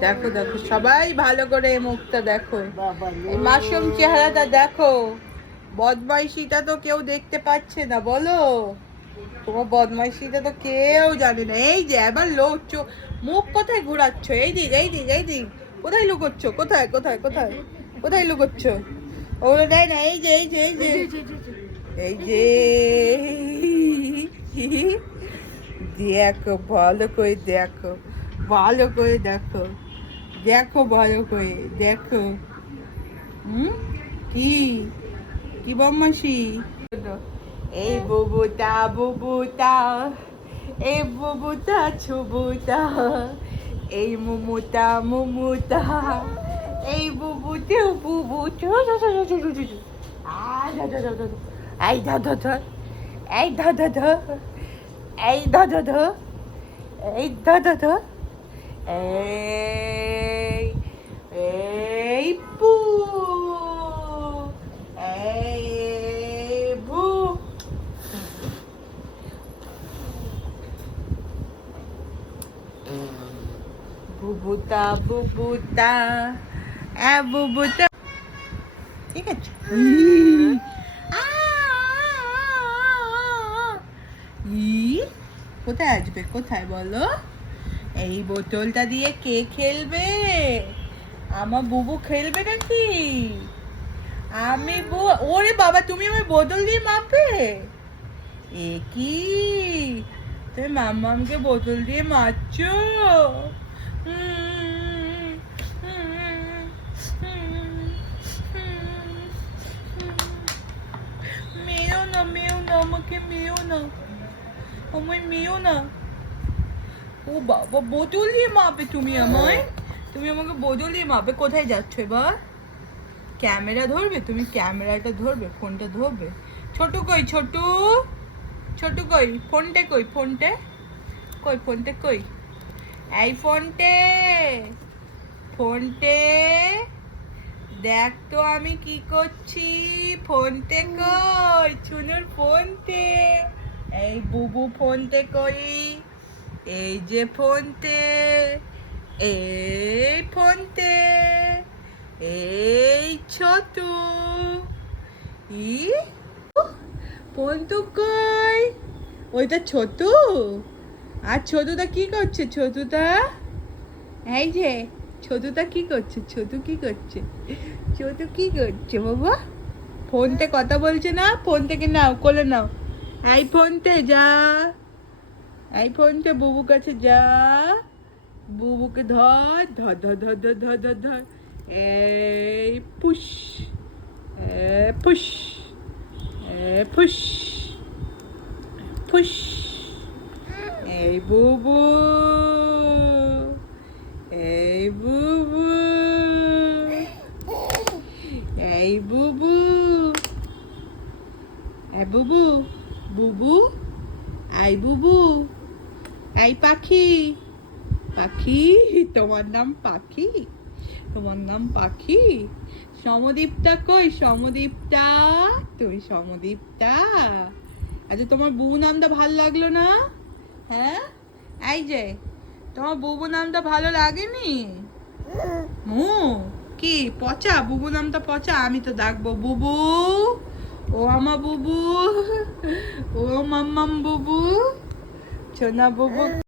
দেখো দেখো সবাই ভালো করে মুখটা দেখো মাসুম চেহারাটা দেখো বদমাইশিটা তো কেউ দেখতে পাচ্ছে না বলো তোমার বদমাইশিটা তো কেউ জানে না এই যে এবার লোক চো- মুখ কোথায় ঘোরাচ্ছ এই দিক এই দিক এই দিক কোথায় লুকোচ্ছ কোথায় কোথায় কোথায় কোথায় লুকোচ্ছ ওগুলো দেয় না এই যে এই যে এই যে এই যে দেখো ভালো করে দেখো ভালো করে দেখো দেখো ভালো করে দেখো হুম কি কি বদমাসি এই বুবুটা বুবুটা এই বুবুটা ছুবুটা এই মুমুটা মুমুটা এই বুবুটা বুবুটা এই ধা ধা ধা এই ধা ধা ধা এই ধা ধা ধা। এই ধা ধা ধা। এই এই পু। এই ভু। বুবুতা বুবুতা। এ বুবুতা। ঠিক আছে। কোথায় আসবে? কোথায় বলো? এই বোতলটা দিয়ে কে খেলবে? আমার বুবু খেলবে নাকি? আমি ওরে বাবা, তুমি আমার বোতল দিয়ে মাপবে? এ কি? তুমি মাম্মামকে বোতল দিয়ে মারছো? মেয়েও না মেয়েও না, আমাকে মেয়েও না। আমায় মেয়েও না ও বাবা বোতল দিয়ে মাপে তুমি আমায় তুমি আমাকে বোতল দিয়ে মাপে কোথায় যাচ্ছ এবার ক্যামেরা ধরবে তুমি ক্যামেরাটা ধরবে ফোনটা ধরবে। ছোট কই ছোট? ছোট কই ফোনটে কই ফোনটে? কই ফোনটে কই? এই ফোনটে ফোনটে। দেখ তো আমি কি করছি ফোনটে কই? চুনুর ফোনটে। এই বুবু ফোনতে করি এই যে ফোনতে, এই ফোনতে, এই ছোট। ই? পন্তু কই? ওইটা ছোট? আর ছোটটা কি করছে? ছোটটা এই যে ছোটটা কি করছে? ছোট কি করছে? ছোট কি করছে বাবা? ফোনতে কথা বলছে না? ফোন থেকে নাও? কোলে নাও। এই ফোনতে যা। এই ফোনতে বুবু কাছে যা। বুবুকে ধর ধর ধর ধর ধর ধর ধর ধর। এই পুশ। পুশ। পুশ। পুশ। এই বুবু। এই বুবু। এই বুবু। এই বুবু। বুবু, আই বুবু এই পাখি পাখি, তোমার নাম পাখি, তোমার নাম পাখি, সমদীপটা কই, সমদীপটা তুই সমদীপটা। আচ্ছা তোমার বউ নামটা ভালো লাগল না? হ্যাঁ? এই যে, তোমার বুবু নামটা ভালো লাগেনি? মু, কি, পচা? বুবু নামটা পচা? আমি তো ডাকবো, বুবু, ও আমার বুবু। 오 맘맘 부부 전화 부부.